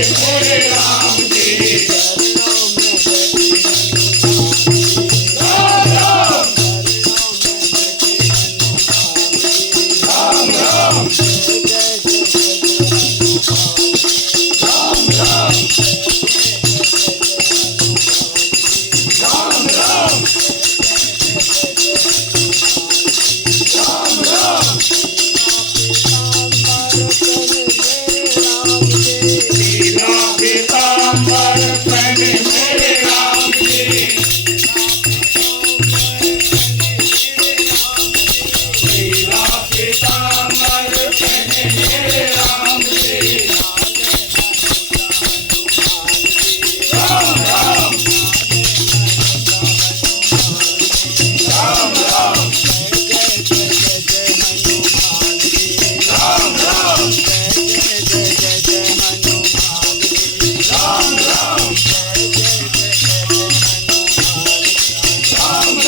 मोरे राम जी। राम राम पीतांबर पहने मेरे राम जी। पीला पीतांबर पहने मेरे राम जी। राम राम राम राम राम राम राम राम राम राम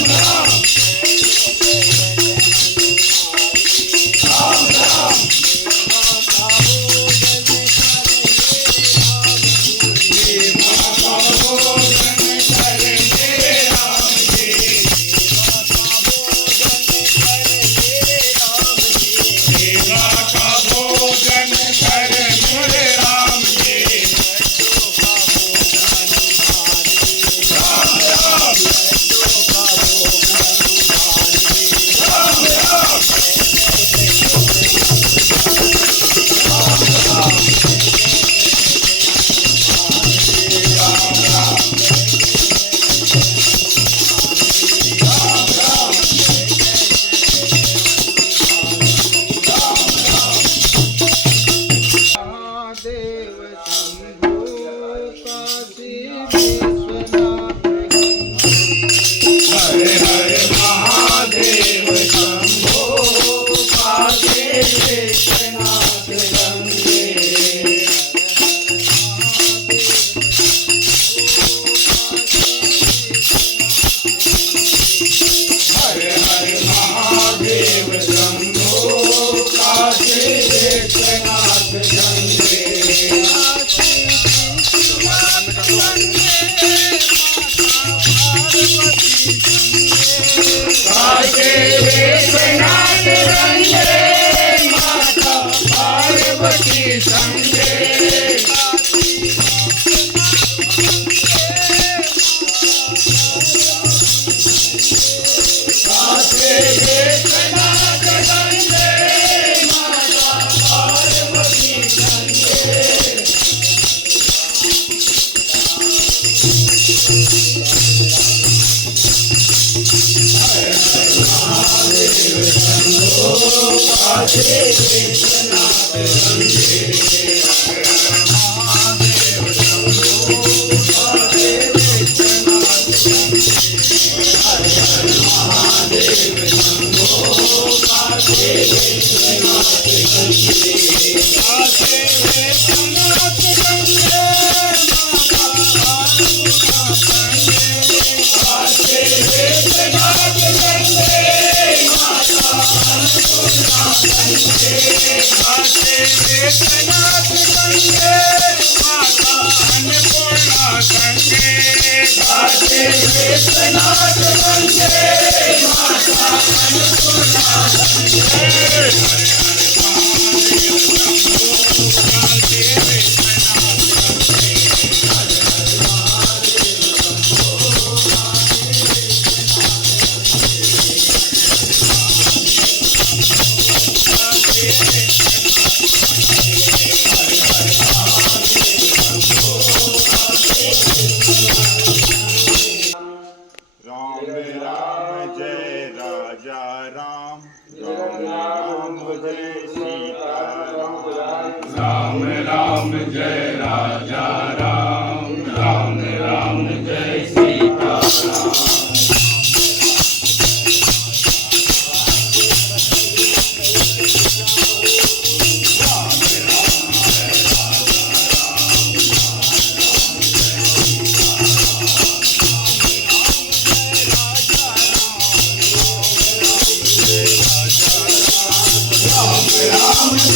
राम राम राम राम माता भोजन करे मेरे राम जी। सेवा का भोजन करे मेरे राम जी। राम राम राम राम महादेव शंभो काशी विश्वनाथ हरे हरे महादेव शंभो काशी विश्वनाथ गंगे। हरे हरे महादेव शंभो काशी विश्वनाथ गंगे। काशी विश्वनाथ गंगे माता पार्वती संगे। काशी विश्वनाथ गंगे माता पार्वती संगे। महादेव शंभो काशी विश्वनाथ गंगे। महादेव शंभो काशी विश्वनाथ गंगे। महादेव शंभो काशी विश्वनाथ गंगे। काशी विश्वनाथ गंगे माता पार्वती संगे। काशी विश्वनाथ गंगे माता अन्नपूर्णा संगे। काशी विश्वनाथ गंगे माता अन्नपूर्णा संगे। काशी विश्वनाथ गंगे माता अन्नपूर्णा संगे। राम राम जय राजा राम। राम राम जय सीता राम। राम राम जय राजा राम। राम राम जय सीता राम। राम राम